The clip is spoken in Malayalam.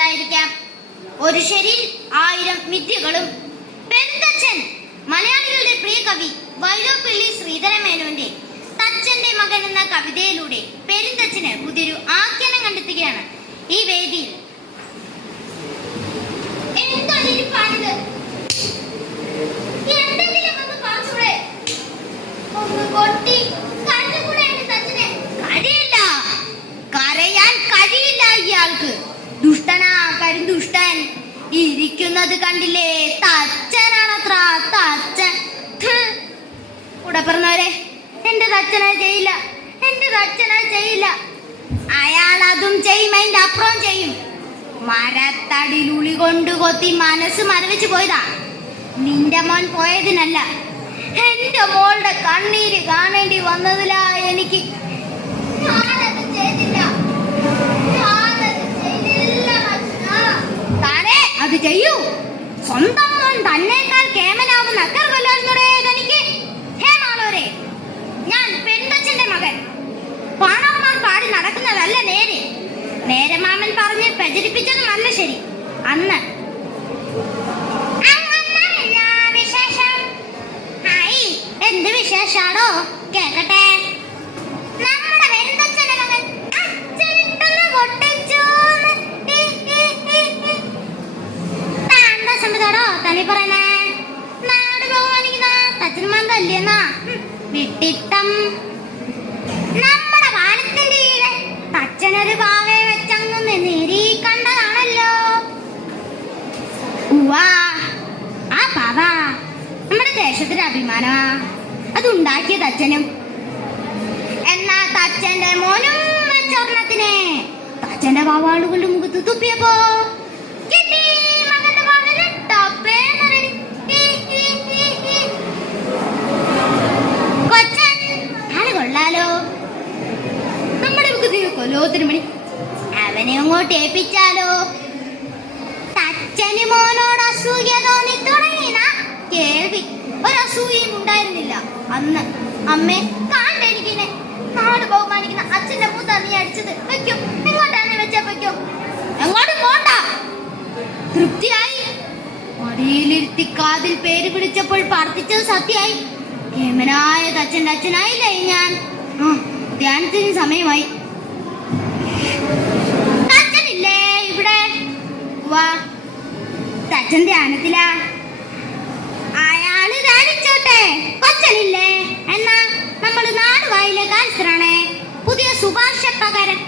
ഉണ്ടായിരിക്കാം. ഒരു ശരിയിൽ 1000 മിഥ്യകളും. പെരുന്തച്ഛൻ മലയാളികളുടെ പ്രിയ കവി വൈലോപ്പിള്ളി ശ്രീധരമേനോന്റെ തച്ചന്റെ മകൻ എന്ന കവിതയിലൂടെ പെരുന്തച്ഛന് പുതിയൊരു ആഖ്യാനം കണ്ടെത്തുകയാണ് ഈ വേദിയിൽ. കരയാൻ കഴിയില്ല ഇയാൾക്ക്. ദുഷ്ടനാ കരിന്തുഷ്ടൻ. ഇരിക്കുന്നത് കണ്ടില്ലേ, തച്ചനാണത്ര തച്ചൻ. കൂടെ പറഞ്ഞവരെ, എന്റെ തച്ചനെ ചെയ്യില്ല, എന്റെ തച്ചനെ ചെയ്യില്ല. അയാൾ അതും ചെയ്യും, അതിന്റെ അപ്പുറം ചെയ്യും. മരത്തടിലുളി കൊണ്ട് കൊത്തി മനസ്സ് മരവിച്ചു പോയതാ. നിന്റെ മോൻ പോയതിനല്ല, എന്റെ മോളുടെ കണ്ണീര് കാണേണ്ടി വന്നതിലാ എനിക്ക്. താനേ അത് ചെയ്യൂ. സ്വന്തം മോൻ തന്നേക്കാൾ കേമനാവുന്ന അക്കർ കൊല്ലാറുന്നേ തനിക്ക്. ഹേ മാളോരെ, ഞാൻ പെരുന്തച്ഛന്റെ മകൻ. പാണവന്മാർ പാടി നടക്കുന്നതല്ല നേരെ. നേരെ മാമൻ പറഞ്ഞ് പ്രചരിപ്പിച്ചത് നല്ല ശരി. അന്ന് വിശേഷം. എന്ത് വിശേഷാണോ കേക്കട്ടെ. നമ്മുടെ പെരുന്തച്ഛന്റെ മകൻ അച്ഛനിട്ടൊന്ന് പൊട്ടിച്ചു. എന്താ സംഭവോ തനി പറയണേ? നാട് ബഹുമാനിക്കുന്ന തച്ചന്മാരല്ലേന്നാ വിട്ടിത്തം. നമ്മുടെ വാനത്തിന്റെ കീഴെ തച്ചനൊരു പാവയെ വെച്ചങ്ങ് നേരി കണ്ടതാണല്ലോ. ഉവാ, ആ പാവ നമ്മുടെ ദേശത്തിന്റെ അഭിമാനമാ. അതുണ്ടാക്കിയ തച്ചനും. എന്നാ തച്ചന്റെ മോനും വെച്ചോർണത്തിനെ തച്ചന്റെ പാവാളുകളുടെ മുഖത്ത് തുപ്പിയപ്പോ കിട്ടി മകന്റെ പാവന് ടപ്പേന്നറി. കൊച്ചൻ ആള് കൊള്ളാലോ. നമ്മുടെ കൊലോത്തിന് മണി അവനെ അങ്ങോട്ട് ഏൽപ്പിച്ചാലോ. തച്ചന് മോനോട് അസൂയ തോന്നി തുടങ്ങിന കേൾവി. ഒരസൂയയും ഉണ്ടായിരുന്നില്ല അന്ന്. അമ്മേ കാണ്ടെനിക്കിനെ. നാട് ബഹുമാനിക്കുന്ന അച്ഛന്റെ മൂത്ത നീ അടിച്ചത്. വെക്കും, എങ്ങോട്ടാണ് വെച്ചാ വെക്കും. എങ്ങോട്ടും പോണ്ട. തൃപ്തിയായി. മടിയിലിരുത്തി കാതിൽ പേര് പിടിച്ചപ്പോൾ പ്രാർത്ഥിച്ചത് സത്യമായി. കേമനായ തച്ചന്റെ അച്ഛനായില്ലേ ഞാൻ. ധ്യാനത്തിന് സമയമായി. തച്ചനില്ലേ ഇവിടെ? വാ, തച്ചൻ ധ്യാനത്തിലാ. അയാള് ധ്യാനിച്ചോട്ടെ, കൊച്ചനില്ലേ? എന്നാ നമ്മള് നാടുവായിലെ കാൻസറാണേ. പുതിയ സുഭാഷ പകരം